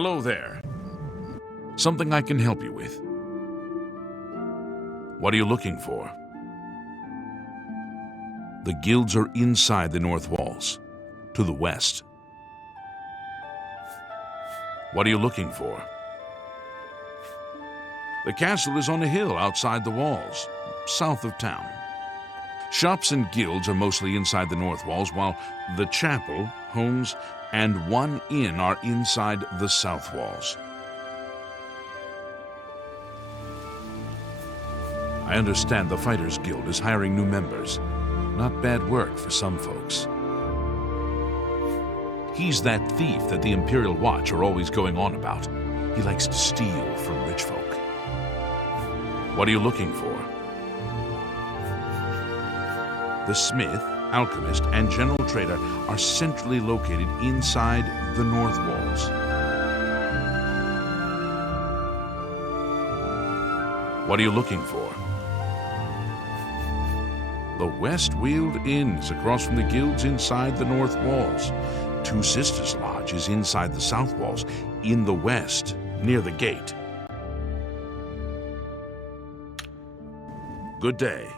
Hello there. Something I can help you with? What are you looking for? The guilds are inside the north walls, to the west. What are you looking for? The castle is on a hill outside the walls, south of town. Shops and guilds are mostly inside the north walls, while the chapel, homes, and one inn are inside the south walls. I understand the Fighters Guild is hiring new members. Not bad work for some folks. He's that thief that the Imperial Watch are always going on about. He likes to steal from rich folk. What are you looking for? The smith, alchemist, and general trader are centrally located inside the north walls. What are you looking for? The West Weald Inn is across from the guilds inside the north walls. Two Sisters Lodge is inside the south walls, in the west, near the gate. Good day.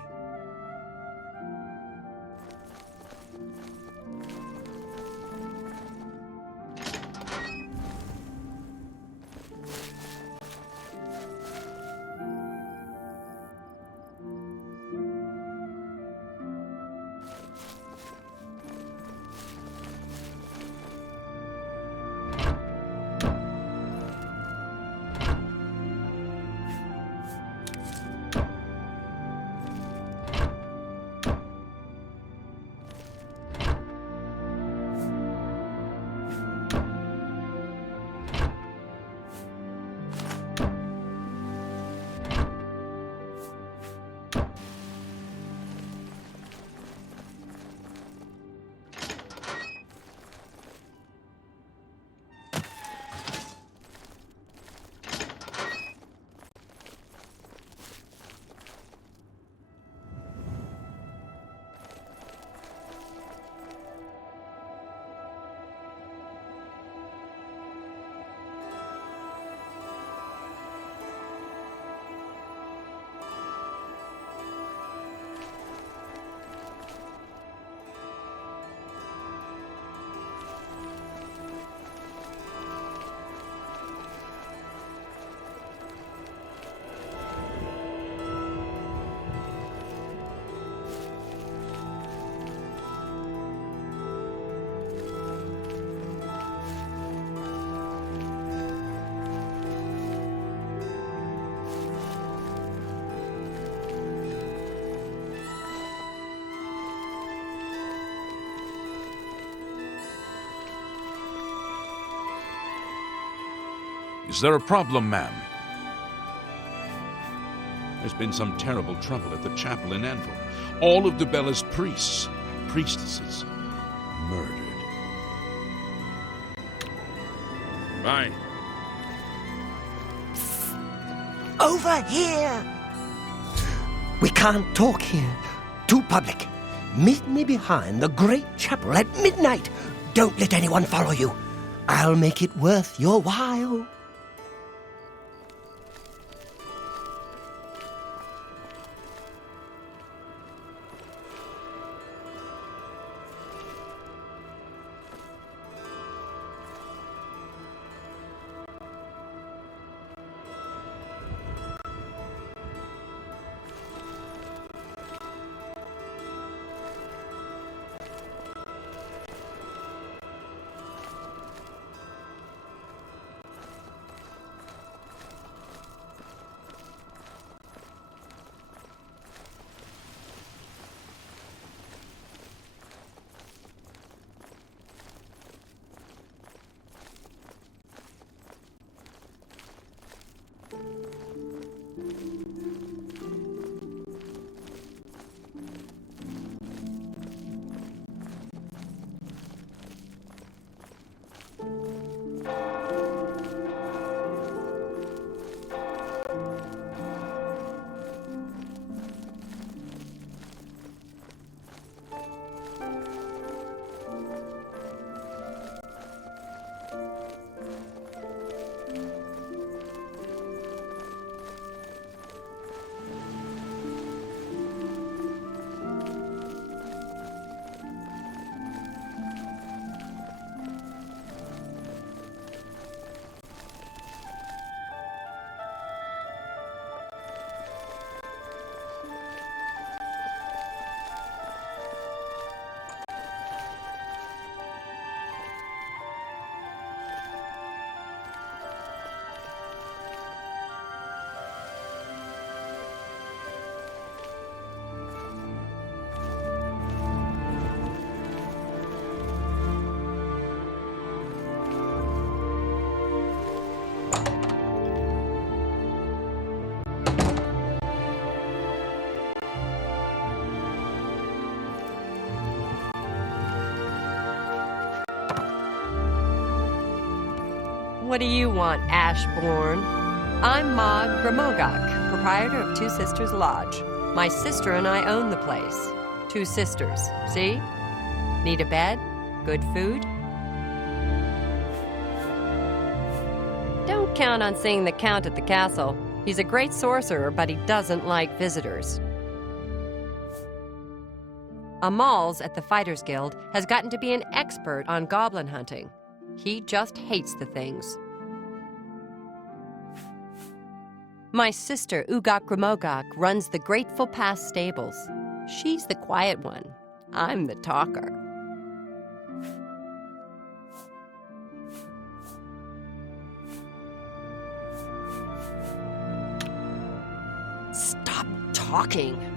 Is there a problem, ma'am? There's been some terrible trouble at the chapel in Anvil. All of Dubella's priests, priestesses, murdered. Bye. Over here! We can't talk here. Too public. Meet me behind the great chapel at midnight. Don't let anyone follow you. I'll make it worth your while. What do you want, Ashbourne? I'm Maud Gramogok, proprietor of Two Sisters Lodge. My sister and I own the place. Two sisters, see? Need a bed? Good food? Don't count on seeing the Count at the castle. He's a great sorcerer, but he doesn't like visitors. Amal's at the Fighters Guild has gotten to be an expert on goblin hunting. He just hates the things. My sister, Ugok Gramogok, runs the Grateful Pass stables. She's the quiet one. I'm the talker. Stop talking.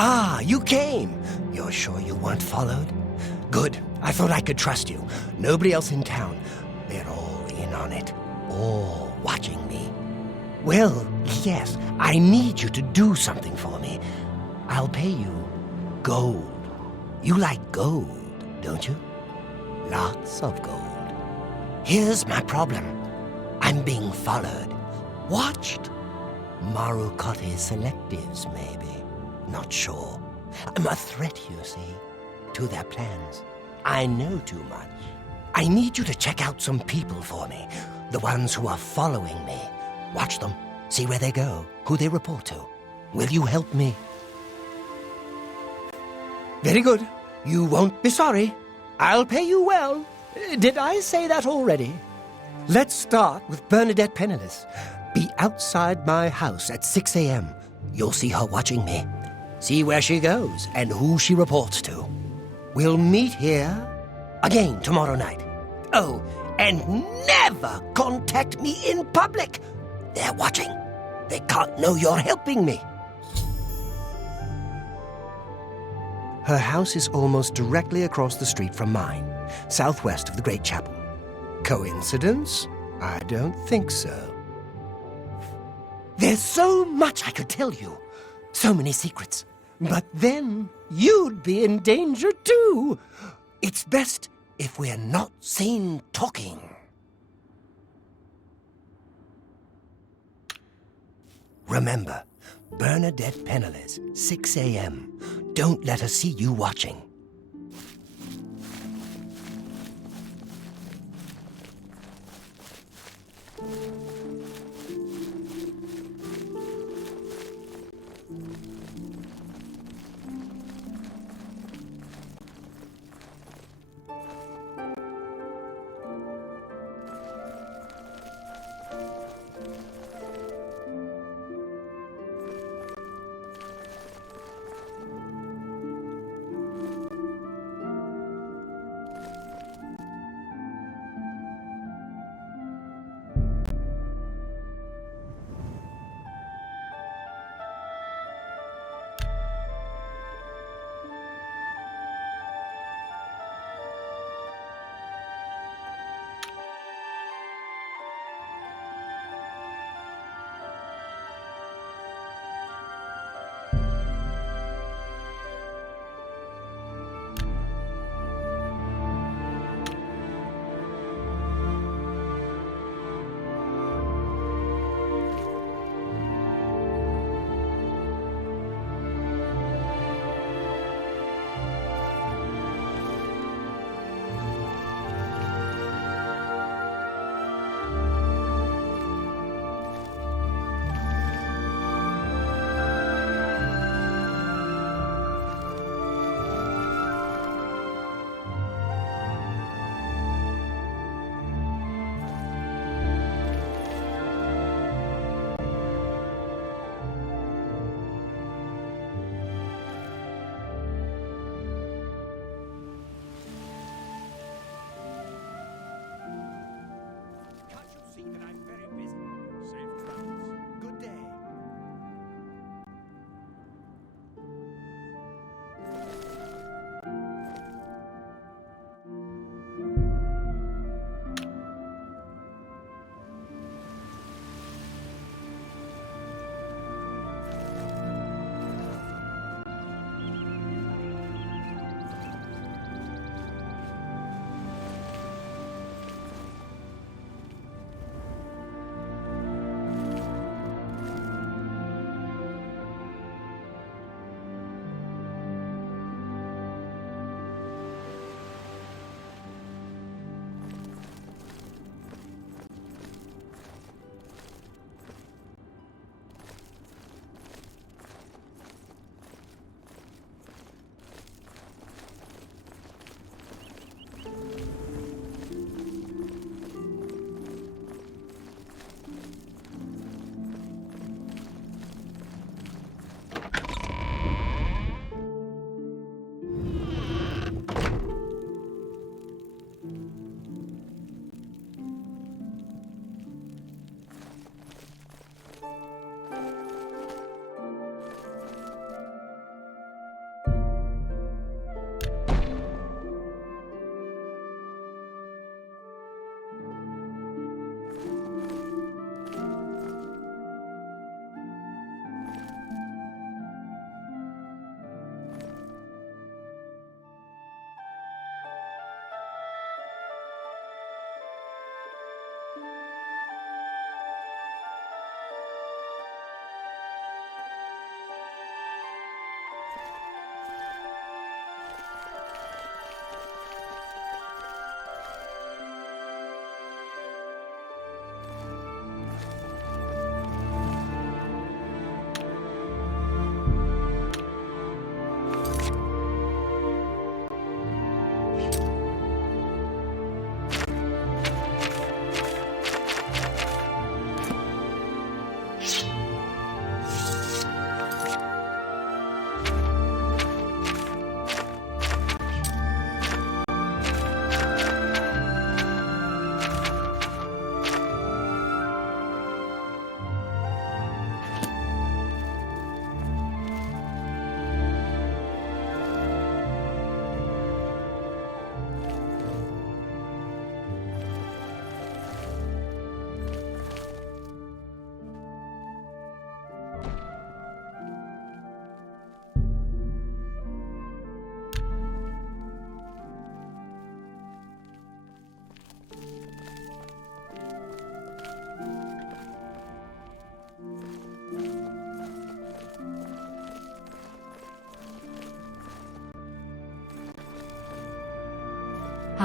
Ah, you came. You're sure you weren't followed? Good. I thought I could trust you. Nobody else in town. They're all in on it. All watching me. Well, yes, I need you to do something for me. I'll pay you gold. You like gold, don't you? Lots of gold. Here's my problem. I'm being followed. Watched. Marukote selectives, maybe. Not sure. I'm a threat, you see, to their plans. I know too much. I need you to check out some people for me. The ones who are following me. Watch them. See where they go. Who they report to. Will you help me? Very good. You won't be sorry. I'll pay you well. Did I say that already? Let's start with Bernadette Penniless. Be outside my house at 6 a.m. You'll see her watching me. See where she goes and who she reports to. We'll meet here again tomorrow night. Oh, and never contact me in public. They're watching. They can't know you're helping me. Her house is almost directly across the street from mine, southwest of the Great Chapel. Coincidence? I don't think so. There's so much I could tell you. So many secrets. But then you'd be in danger too. It's best if we're not seen talking. Remember, Bernadette Penniless, 6 a.m. Don't let her see you watching.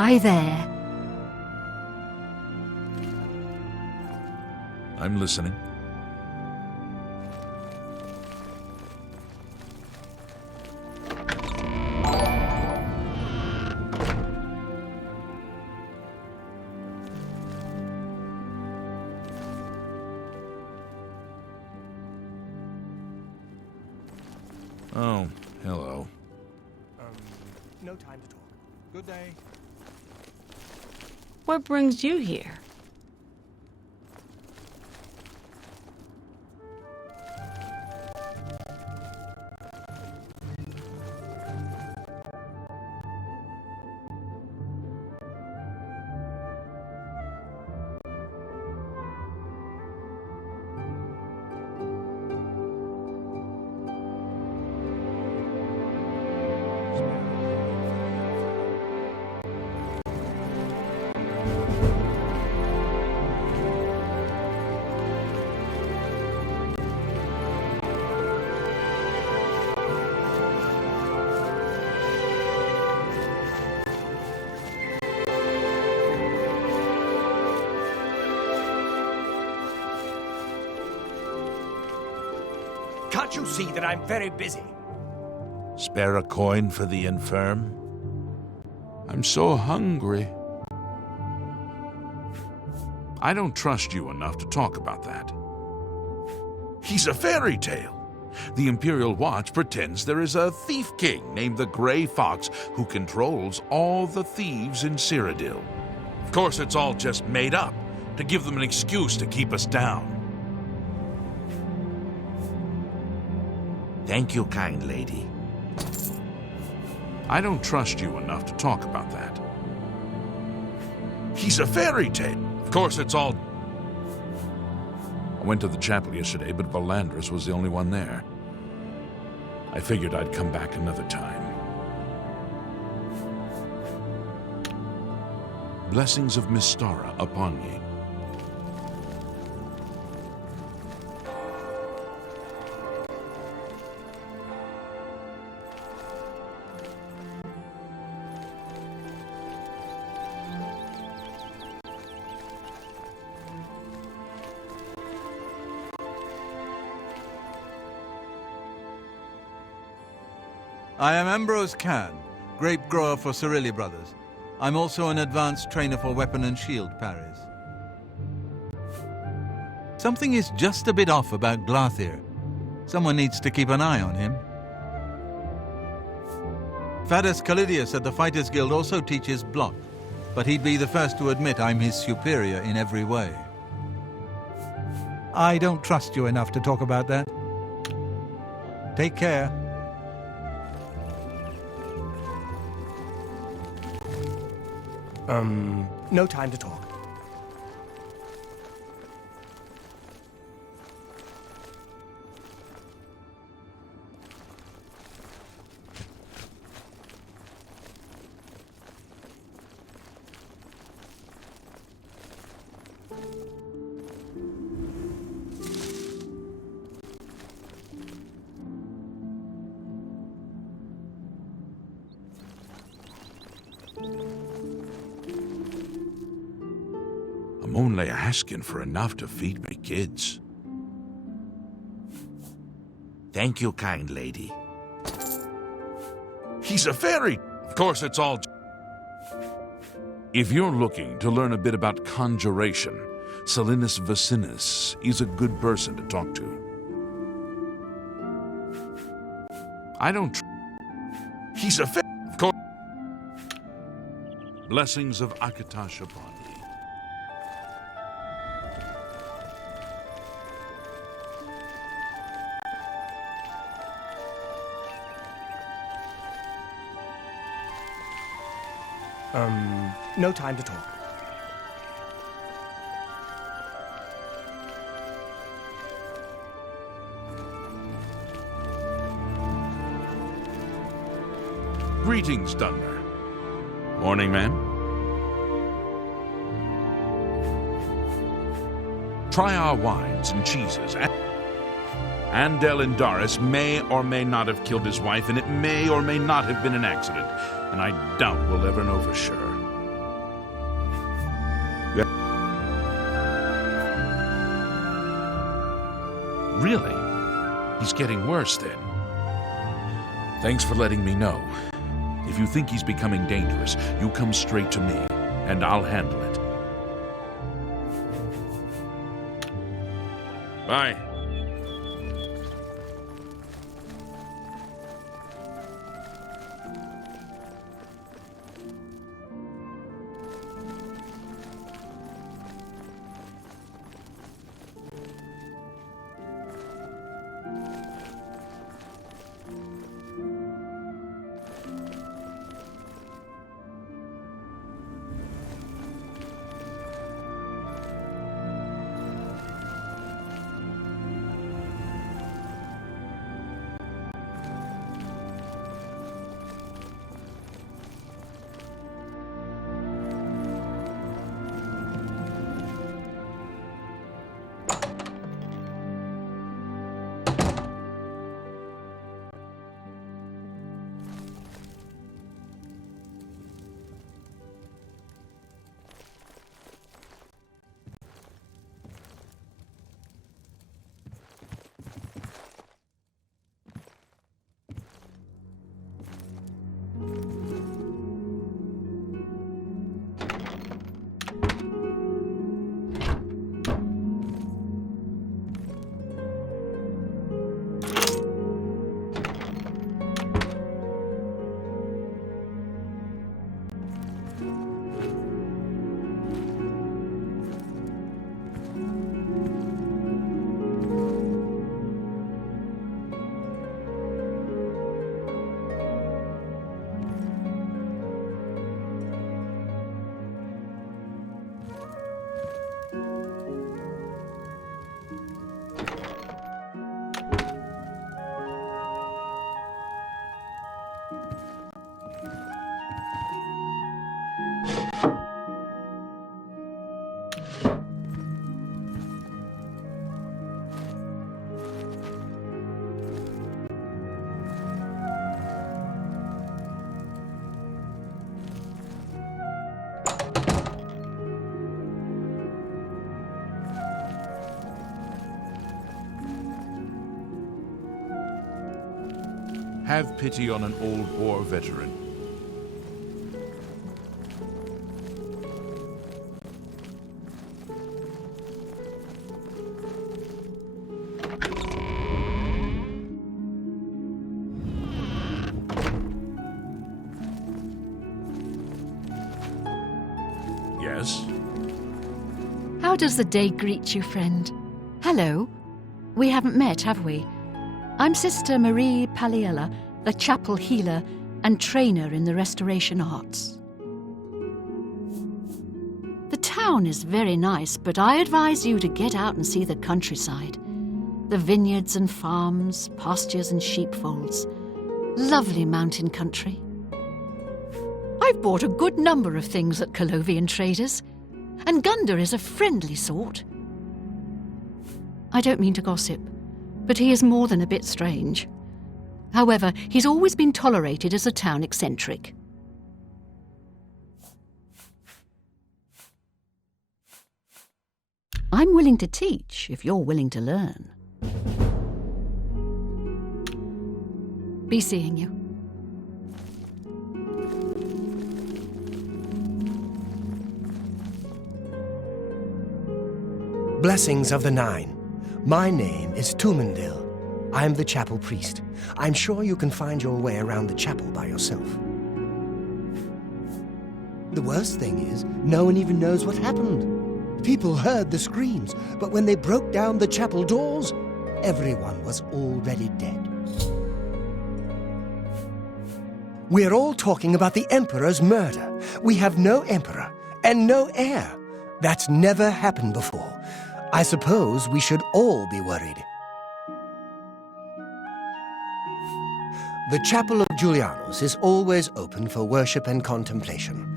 Hi there. I'm listening. Oh, hello. No time to talk. Good day. What brings you here? Can't you see that I'm very busy? Spare a coin for the infirm? I'm so hungry. I don't trust you enough to talk about that. He's a fairy tale. The Imperial Watch pretends there is a thief king named the Grey Fox who controls all the thieves in Cyrodiil. Of course, it's all just made up to give them an excuse to keep us down. Thank you, kind lady. I don't trust you enough to talk about that. He's a fairy tale. Of course, it's all... I went to the chapel yesterday, but Valandris was the only one there. I figured I'd come back another time. Blessings of Mystara upon ye. I am Ambrose Khan, grape grower for Cerilli Brothers. I'm also an advanced trainer for weapon and shield parries. Something is just a bit off about Glathir. Someone needs to keep an eye on him. Thaddeus Calidius at the Fighters Guild also teaches block, but he'd be the first to admit I'm his superior in every way. I don't trust you enough to talk about that. Take care. No time to talk. I'm only asking for enough to feed my kids. Thank you, kind lady. He's a fairy! Of course, it's all... If you're looking to learn a bit about conjuration, Salinus Vacinus is a good person to talk to. I don't... He's a fairy! Of course... Blessings of Akatash upon thee. No time to talk. Greetings, Dunmer. Morning, man. Try our wines and cheeses. Andel Indaris may or may not have killed his wife, and it may or may not have been an accident, and I doubt we'll ever know for sure. Really? He's getting worse then. Thanks for letting me know. If you think he's becoming dangerous, you come straight to me, and I'll handle it. Bye. Have pity on an old war veteran. Yes? How does the day greet you, friend? Hello. We haven't met, have we? I'm Sister Marie Paliella, the chapel healer and trainer in the restoration arts. The town is very nice, but I advise you to get out and see the countryside. The vineyards and farms, pastures and sheepfolds. Lovely mountain country. I've bought a good number of things at Colovian traders, and Gunda is a friendly sort. I don't mean to gossip, but he is more than a bit strange. However, he's always been tolerated as a town eccentric. I'm willing to teach if you're willing to learn. Be seeing you. Blessings of the Nine. My name is Tumendil. I'm the chapel priest. I'm sure you can find your way around the chapel by yourself. The worst thing is, no one even knows what happened. People heard the screams, but when they broke down the chapel doors, everyone was already dead. We're all talking about the Emperor's murder. We have no Emperor and no heir. That's never happened before. I suppose we should all be worried. The Chapel of Julianus is always open for worship and contemplation.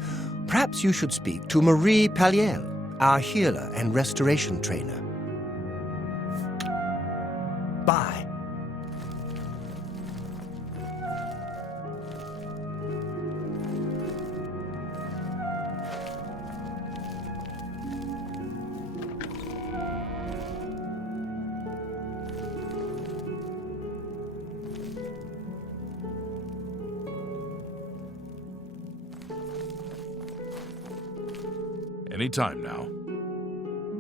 Perhaps you should speak to Marie Paliel, our healer and restoration trainer. Bye. Any time now.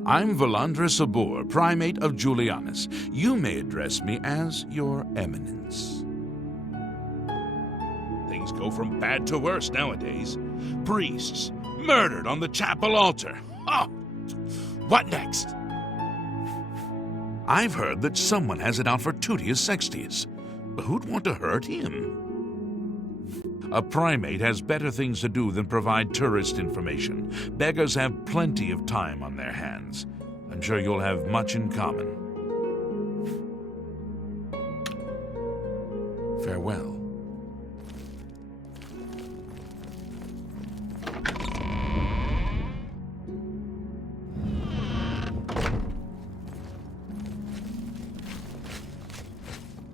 I'm Valandra Sabor, Primate of Julianus. You may address me as Your Eminence. Things go from bad to worse nowadays. Priests murdered on the chapel altar. Oh, what next? I've heard that someone has it out for Tutius Sextius. Who'd want to hurt him? A primate has better things to do than provide tourist information. Beggars have plenty of time on their hands. I'm sure you'll have much in common. Farewell.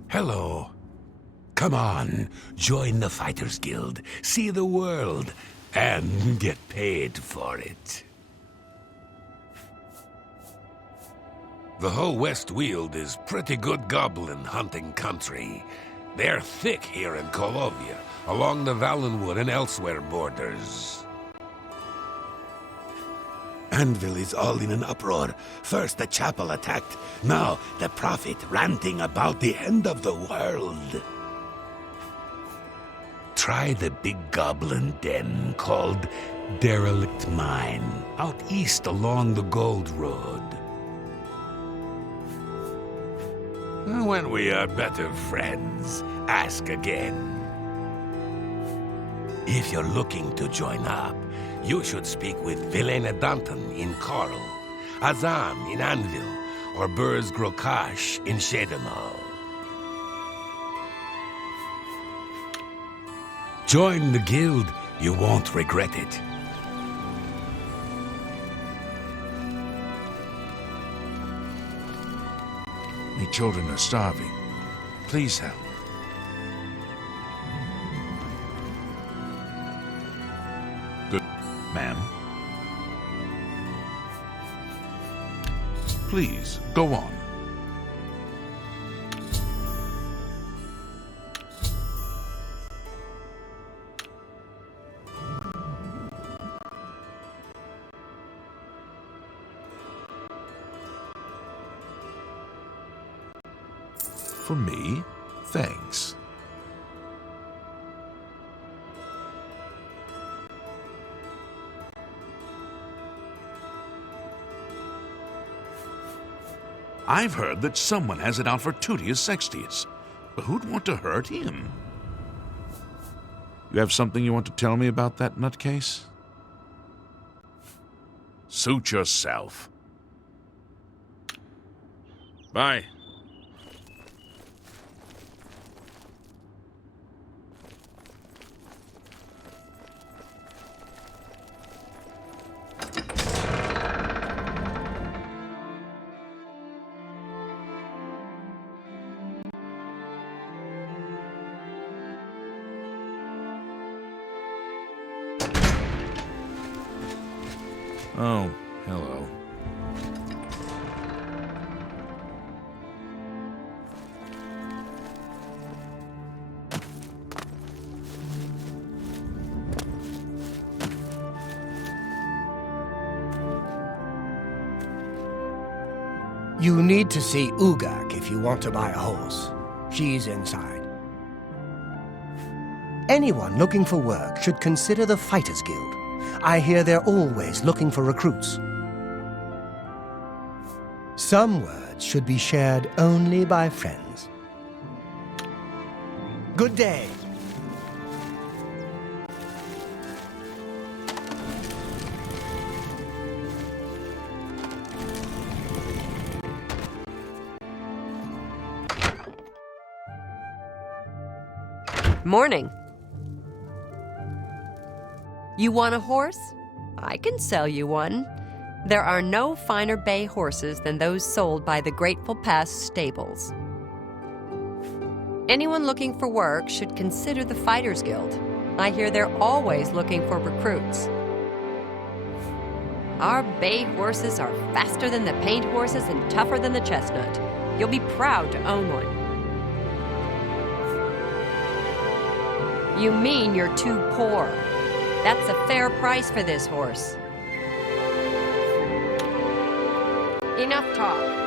Hello. Come on, join the Fighters Guild, see the world, and get paid for it. The whole West Weald is pretty good goblin hunting country. They're thick here in Colovia, along the Valenwood and elsewhere borders. Anvil is all in an uproar. First the chapel attacked, now the prophet ranting about the end of the world. Try the big goblin den called Derelict Mine, out east along the Gold Road. When we are better friends, ask again. If you're looking to join up, you should speak with Vilena Danton in Coral, Azam in Anvil, or Burz Grokash in Shadenal. Join the guild, you won't regret it. Me children are starving. Please help. Good, ma'am. Please, go on. For me, thanks. I've heard that someone has it out for Tutius Sextius. But who'd want to hurt him? You have something you want to tell me about that nutcase? Suit yourself. Bye. Oh, hello. You need to see Ugak if you want to buy a horse. She's inside. Anyone looking for work should consider the Fighters Guild. I hear they're always looking for recruits. Some words should be shared only by friends. Good day. Morning. You want a horse? I can sell you one. There are no finer bay horses than those sold by the Grateful Pass stables. Anyone looking for work should consider the Fighters Guild. I hear they're always looking for recruits. Our bay horses are faster than the paint horses and tougher than the chestnut. You'll be proud to own one. You mean you're too poor? That's a fair price for this horse. Enough talk.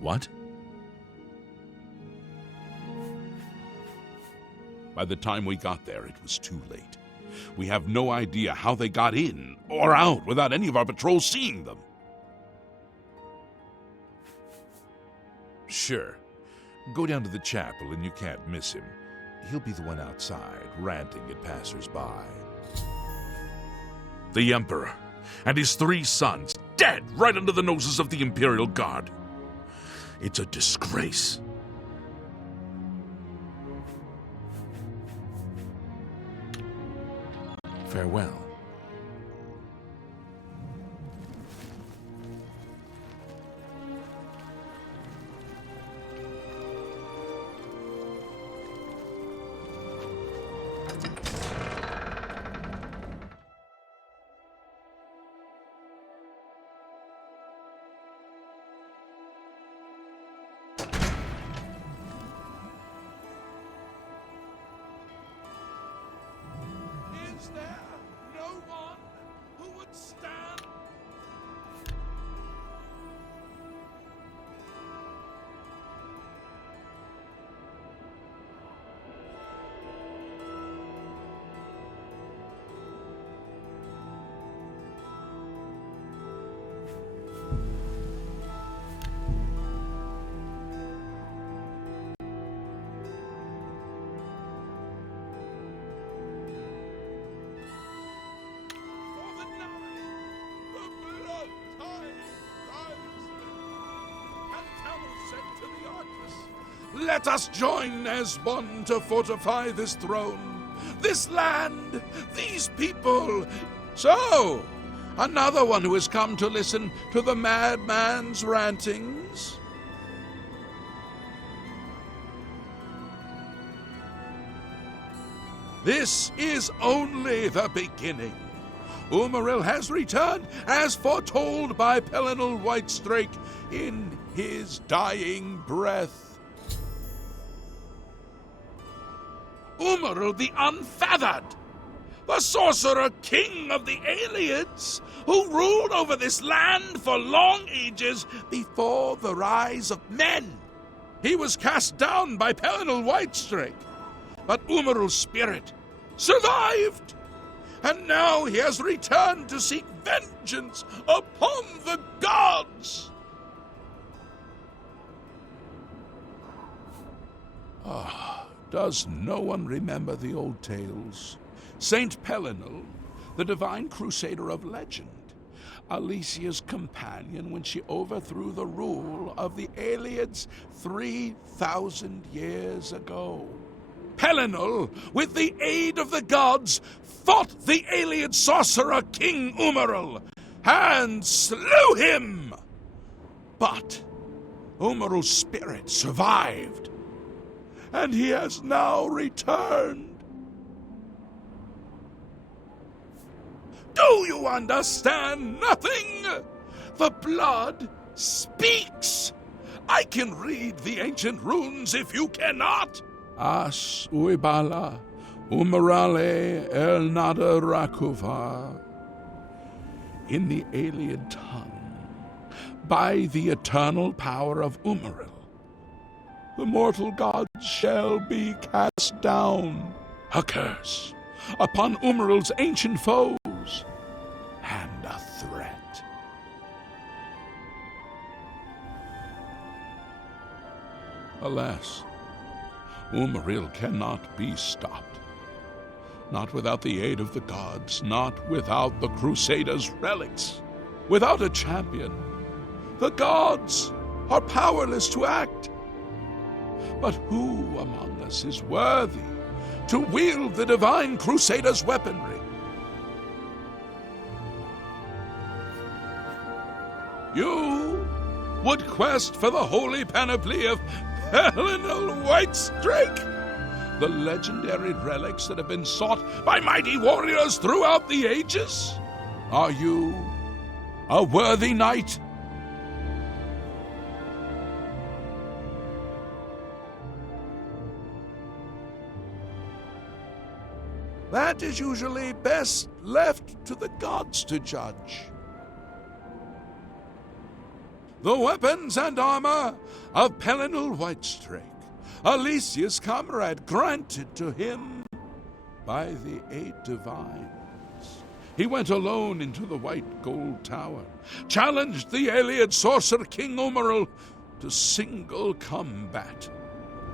What? By the time we got there, it was too late. We have no idea how they got in or out without any of our patrols seeing them. Sure. Go down to the chapel and you can't miss him. He'll be the one outside, ranting at passers-by. The Emperor and his 3 sons, dead right under the noses of the Imperial Guard. It's a disgrace. Farewell. Is there no one who would stand? Let us join as one to fortify this throne, this land, these people. So, another one who has come to listen to the madman's rantings? This is only the beginning. Umaril has returned as foretold by Pelinal Whitestrake in his dying breath. Umaril the Unfeathered, the sorcerer king of the Aelids, who ruled over this land for long ages before the rise of men. He was cast down by Pelinal Whitestrake, but Umaril's spirit survived, and now he has returned to seek vengeance upon the gods. Does no one remember the old tales? Saint Pelinal, the divine crusader of legend, Alicia's companion when she overthrew the rule of the Aelids 3,000 years ago. Pelinal, with the aid of the gods, fought the Aelid sorcerer King Umaril and slew him. But Umaril's spirit survived, and he has now returned. Do you understand nothing? The blood speaks. I can read the ancient runes if you cannot. As uibala, umarale el nada rakuva. In the Aeliad tongue, by the eternal power of Umaril, the mortal gods shall be cast down, a curse upon Umaril's ancient foes, and a threat. Alas, Umaril cannot be stopped. Not without the aid of the gods, not without the Crusaders' relics. Without a champion, the gods are powerless to act. But who among us is worthy to wield the divine Crusader's weaponry? You would quest for the holy panoply of Pelinal Whitestrake, the legendary relics that have been sought by mighty warriors throughout the ages? Are you a worthy knight? That is usually best left to the gods to judge. the weapons and armor of Pelinal Whitestrake, Alicia's comrade, granted to him by the 8 divines. He went alone into the white gold tower, challenged the Ayleid sorcerer King Umaril to single combat,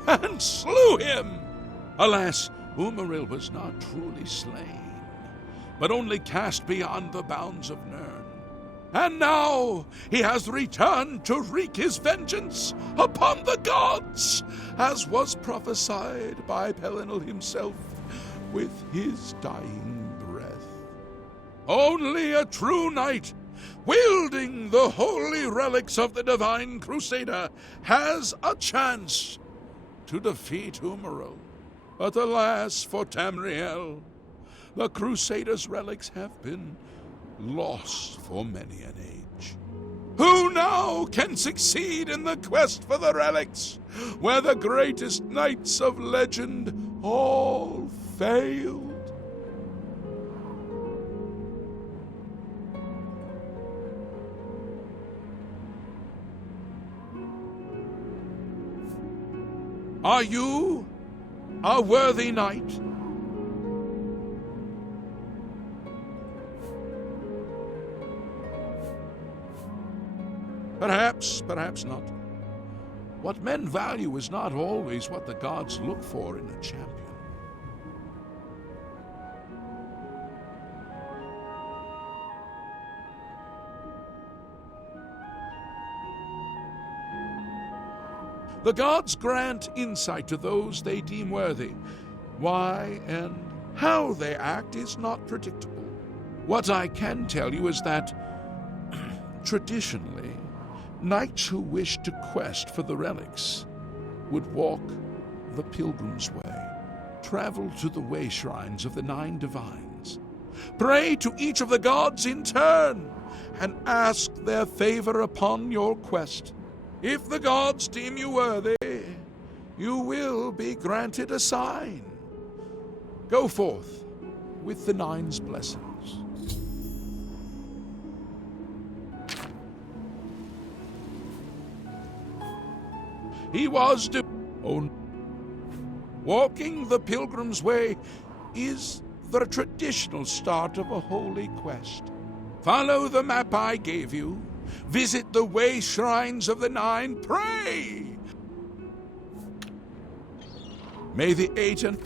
and slew him. Alas, Umaril was not truly slain, but only cast beyond the bounds of Nirn. And now he has returned to wreak his vengeance upon the gods, as was prophesied by Pelinal himself with his dying breath. Only a true knight, wielding the holy relics of the Divine Crusader, has a chance to defeat Umaril. But alas for Tamriel, the Crusader's relics have been lost for many an age. Who now can succeed in the quest for the relics, where the greatest knights of legend all failed? Are you a worthy knight? Perhaps, perhaps not. What men value is not always what the gods look for in a champion. The gods grant insight to those they deem worthy. Why and how they act is not predictable. What I can tell you is that, traditionally, knights who wished to quest for the relics would walk the pilgrim's way, travel to the way shrines of the 9 divines, pray to each of the gods in turn, and ask their favor upon your quest. If the gods deem you worthy, you will be granted a sign. Go forth with the 9's blessings. He was walking the pilgrim's way is the traditional start of a holy quest. Follow the map I gave you. Visit the way shrines of the 9. Pray! May the 8 and...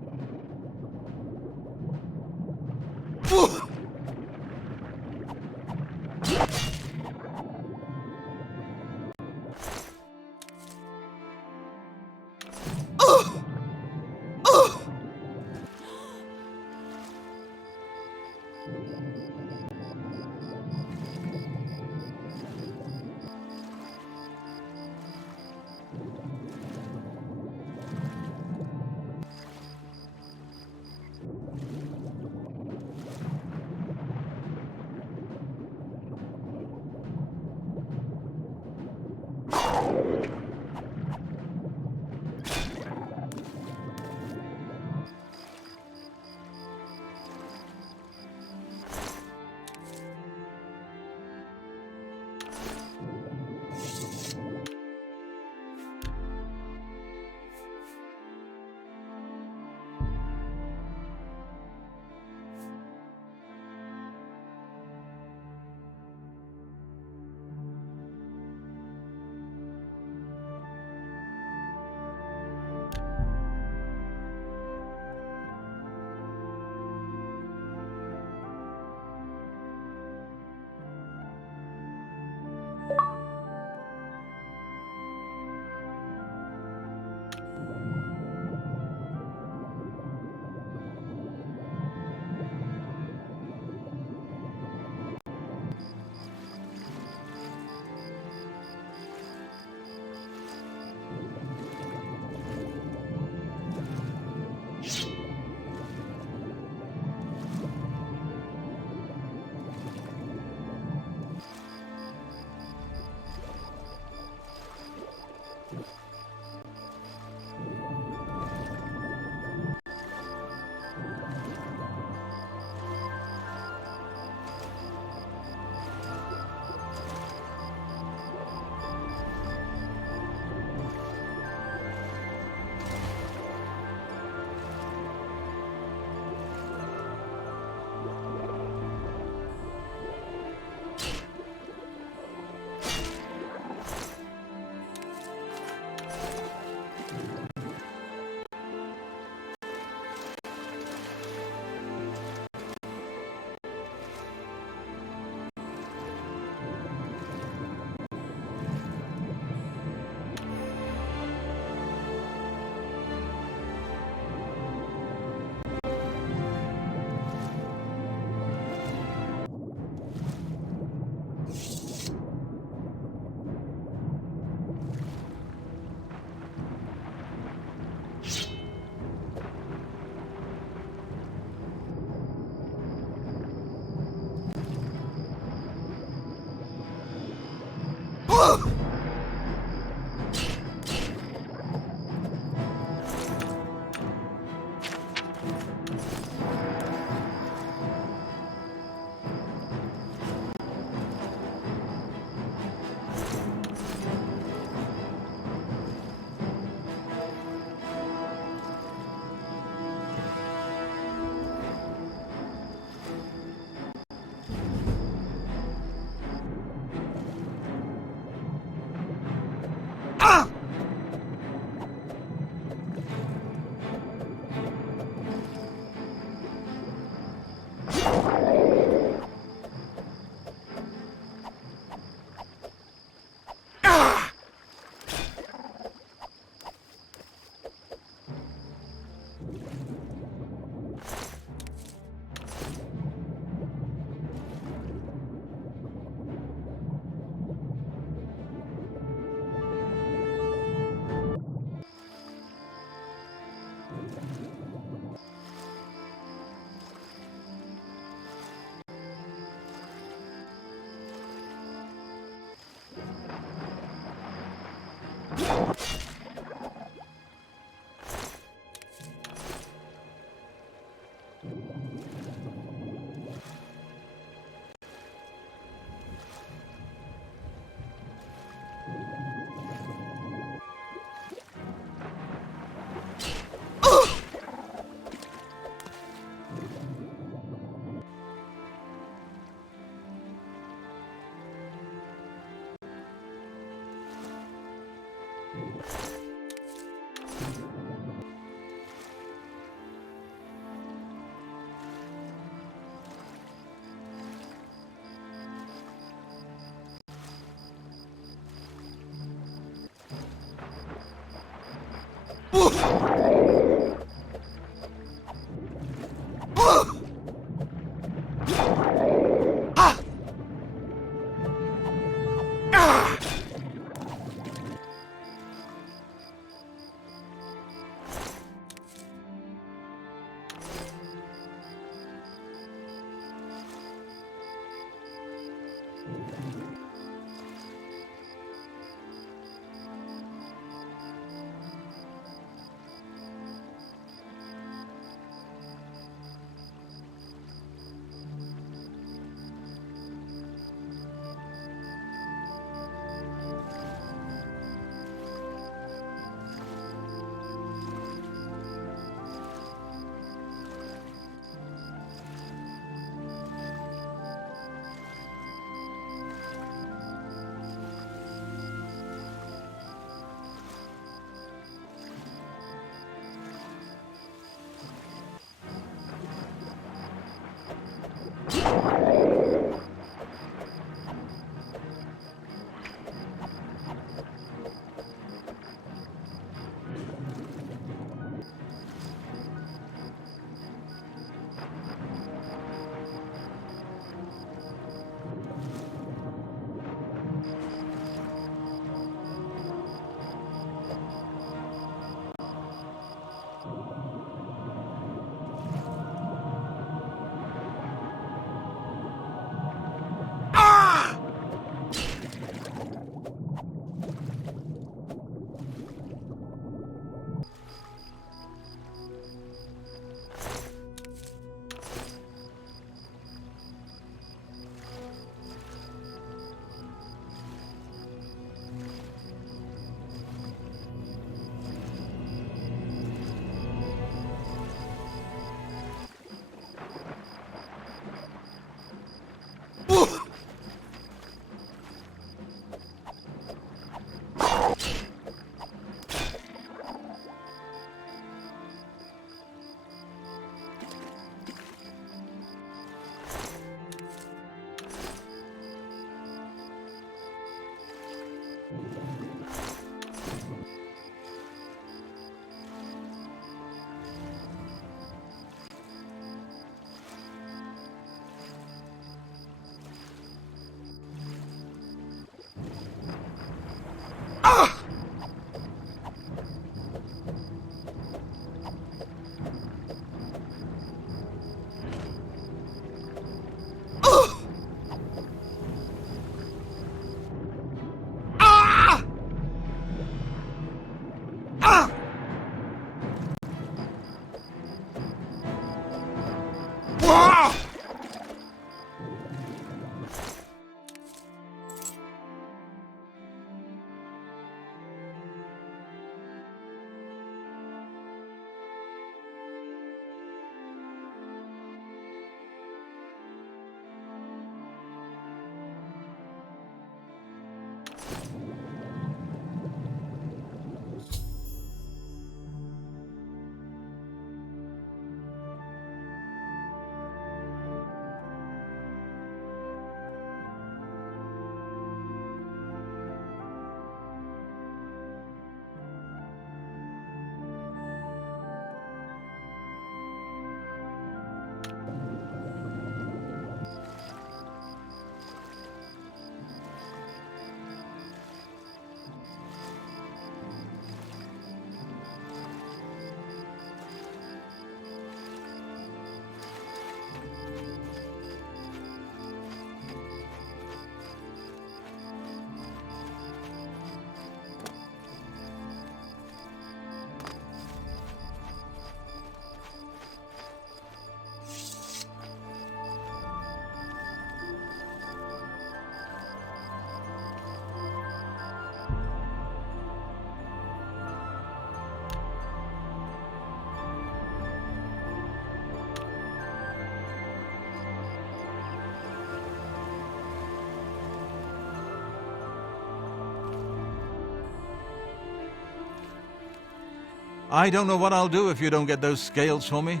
I don't know what I'll do if you don't get those scales for me.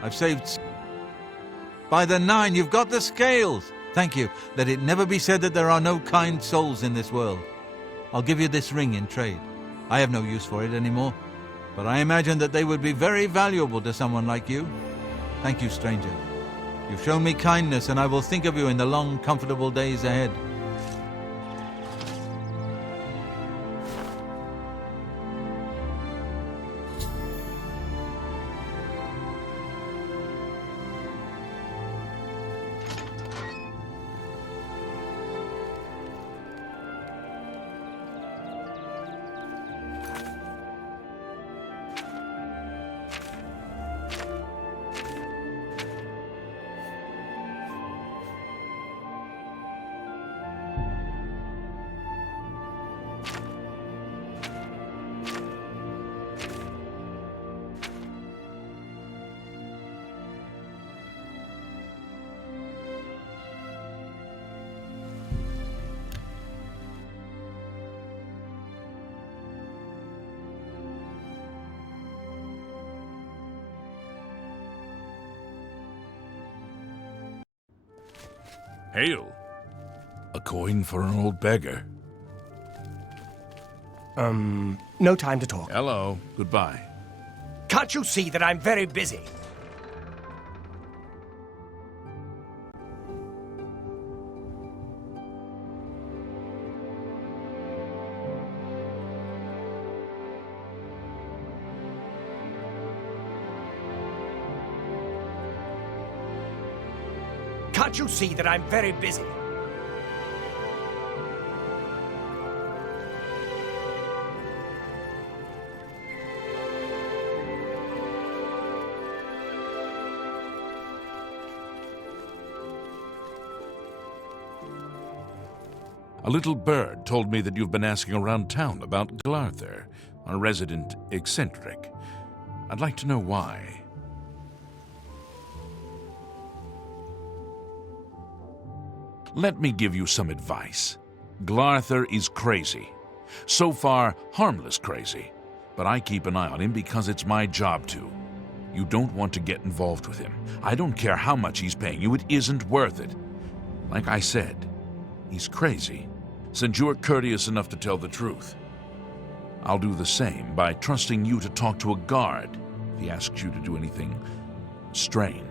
I've saved... By the 9, you've got the scales! Thank you. Let it never be said that there are no kind souls in this world. I'll give you this ring in trade. I have no use for it anymore, but I imagine that they would be very valuable to someone like you. Thank you, stranger. You've shown me kindness, and I will think of you in the long, comfortable days ahead. Hail. A coin for an old beggar. No time to talk. Hello. Goodbye. Can't you see that I'm very busy? Can't you see that I'm very busy? A little bird told me that you've been asking around town about Glarther, a resident eccentric. I'd like to know why. Let me give you some advice. Glarther is crazy. So far, harmless crazy. But I keep an eye on him because it's my job to. You don't want to get involved with him. I don't care how much he's paying you, it isn't worth it. Like I said, he's crazy. Since you're courteous enough to tell the truth, I'll do the same by trusting you to talk to a guard if he asks you to do anything strange.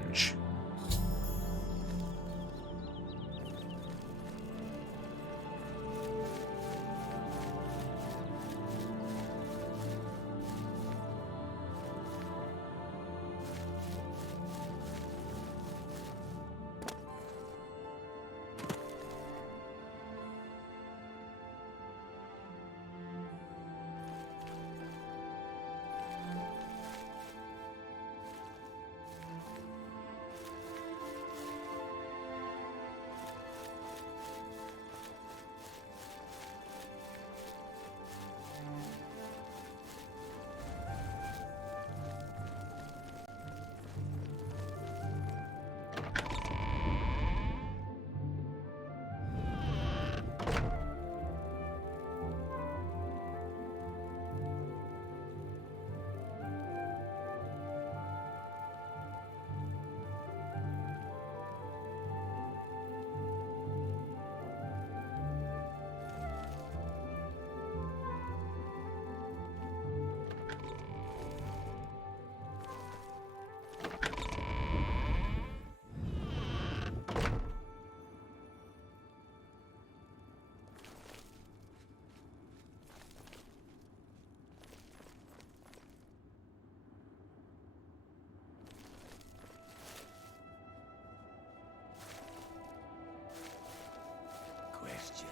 questions?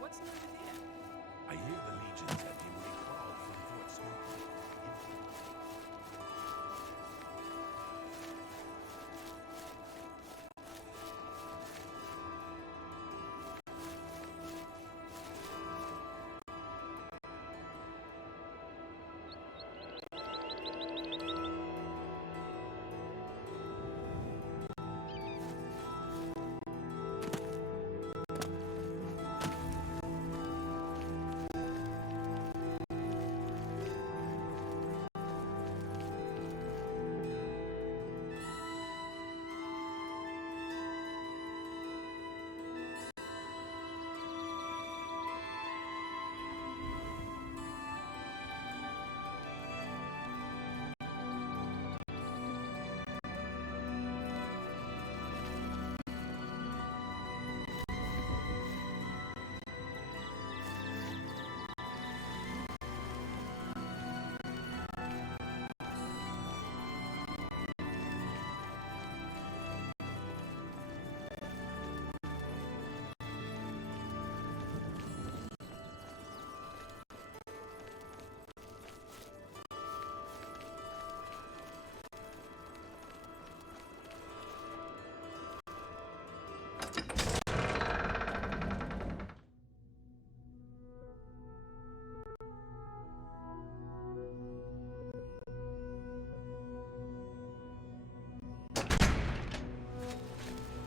What's new with you? I hear the legions have been recalled from Fort Smoky.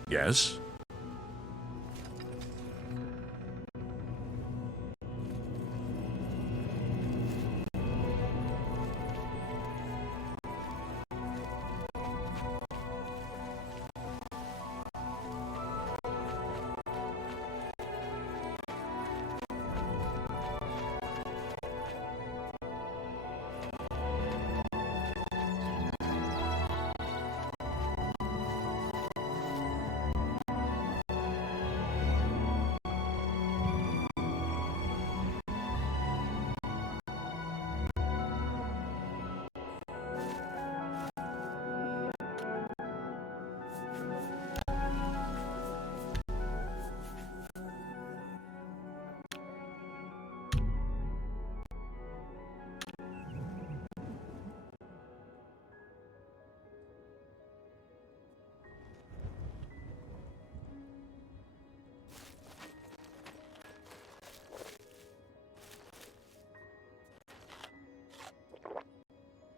Yes?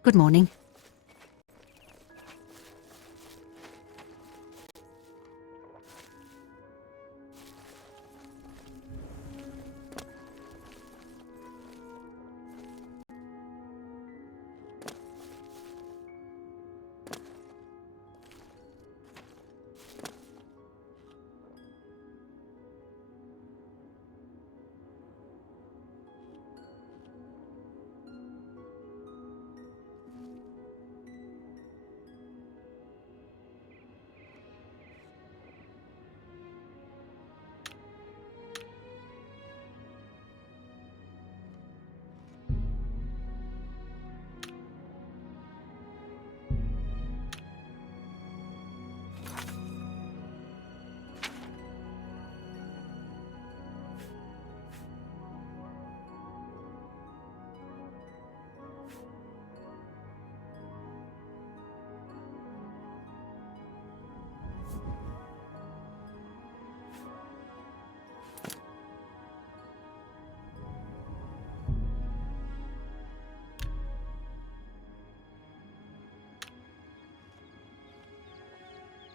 Good morning.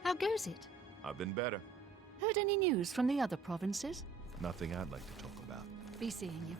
How goes it? I've been better. Heard any news from the other provinces? Nothing I'd like to talk about. Be seeing you.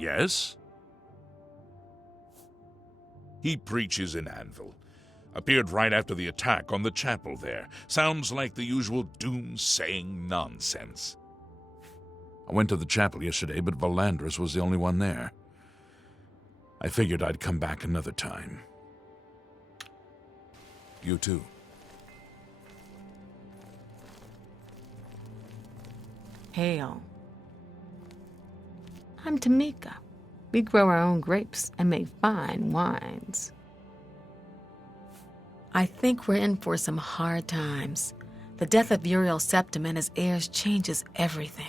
Yes? He preaches in Anvil. Appeared right after the attack on the chapel there. Sounds like the usual doom-saying nonsense. I went to the chapel yesterday, but Valandris was the only one there. I figured I'd come back another time. You too. Hail. I'm Tamika. We grow our own grapes and make fine wines. I think we're in for some hard times. The death of Uriel Septim and his heirs changes everything.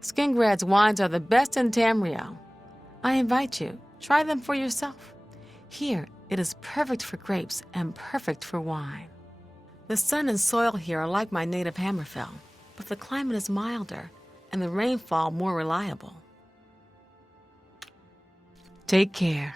Skingrad's wines are the best in Tamriel. I invite you, try them for yourself. Here, it is perfect for grapes and perfect for wine. The sun and soil here are like my native Hammerfell, but the climate is milder and the rainfall more reliable. Take care.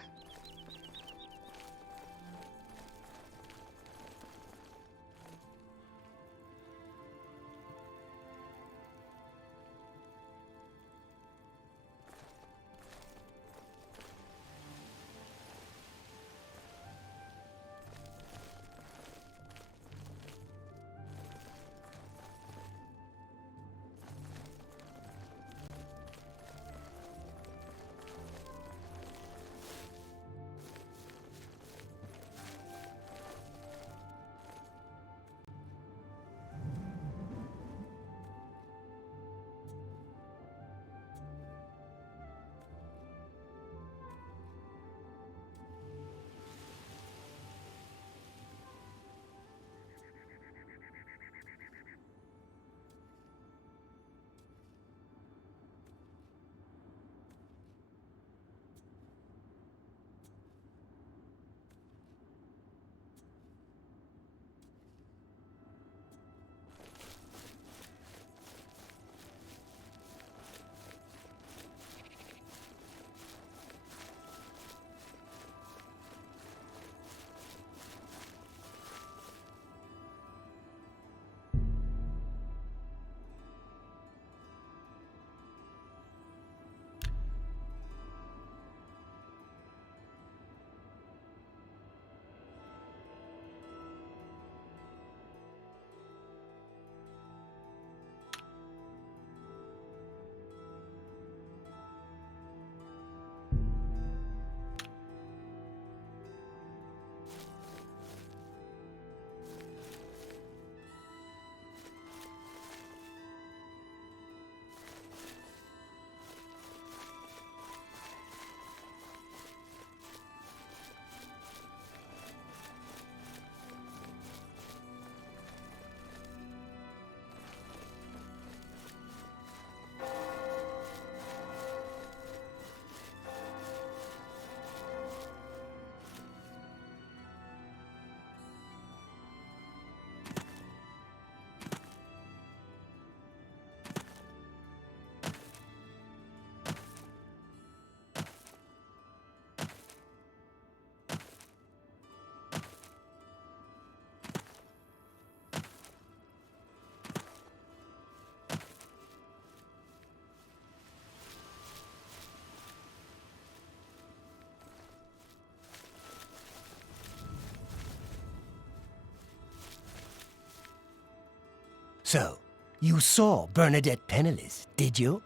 So, you saw Bernadette Penniless, did you?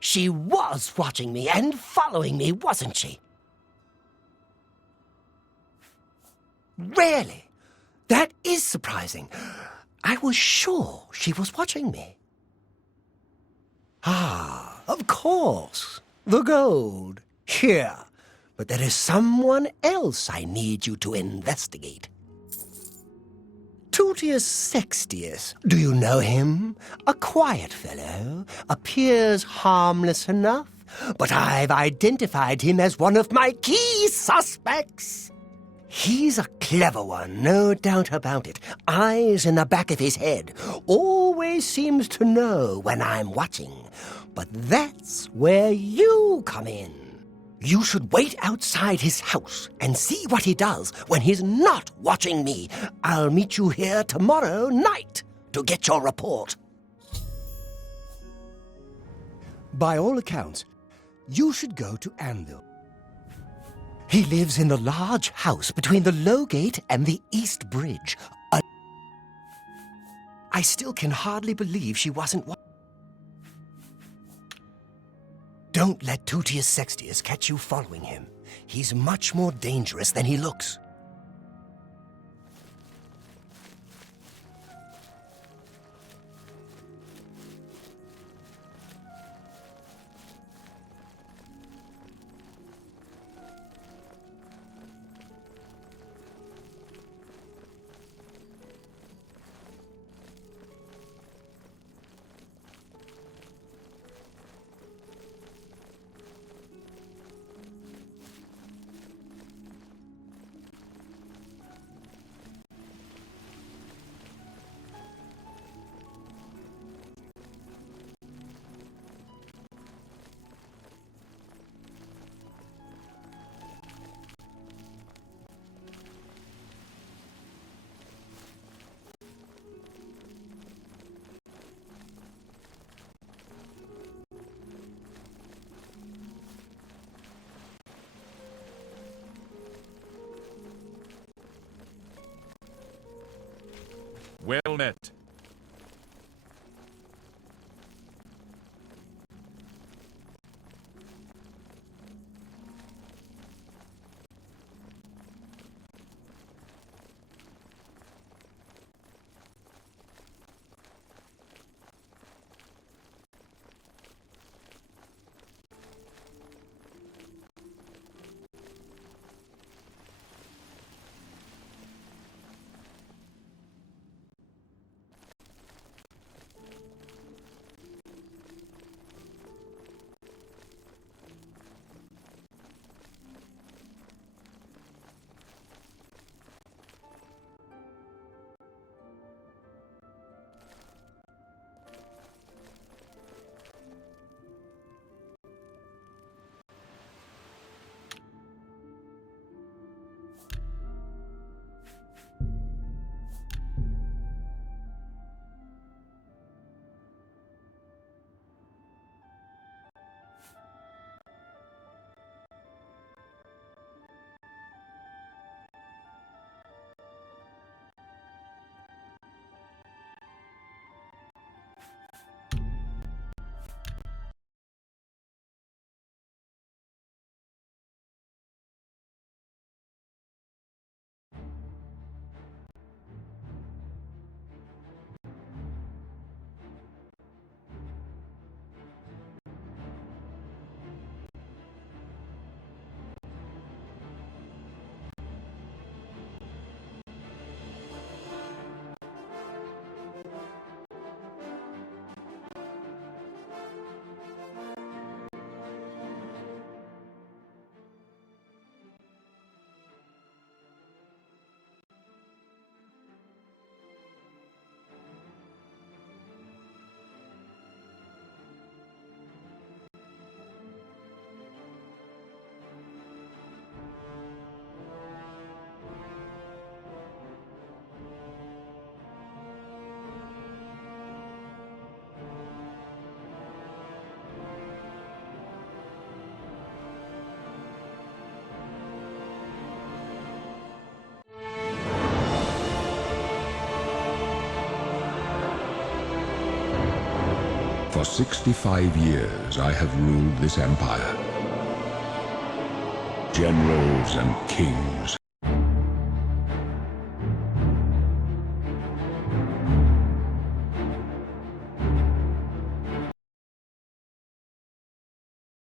She was watching me and following me, wasn't she? Really? That is surprising. I was sure she was watching me. Ah, of course. The gold. Here. But there is someone else I need you to investigate. Tutius Sextius, do you know him? A quiet fellow, appears harmless enough, but I've identified him as one of my key suspects. He's a clever one, no doubt about it. Eyes in the back of his head. Always seems to know when I'm watching. But that's where you come in. You should wait outside his house and see what he does when he's not watching me. I'll meet you here tomorrow night to get your report. By all accounts, you should go to Anvil. He lives in the large house between the Low Gate and the East Bridge. I still can hardly believe she wasn't one. Don't let Tutius Sextius catch you following him. He's much more dangerous than he looks. Well met. For 65 years I have ruled this empire. Generals and kings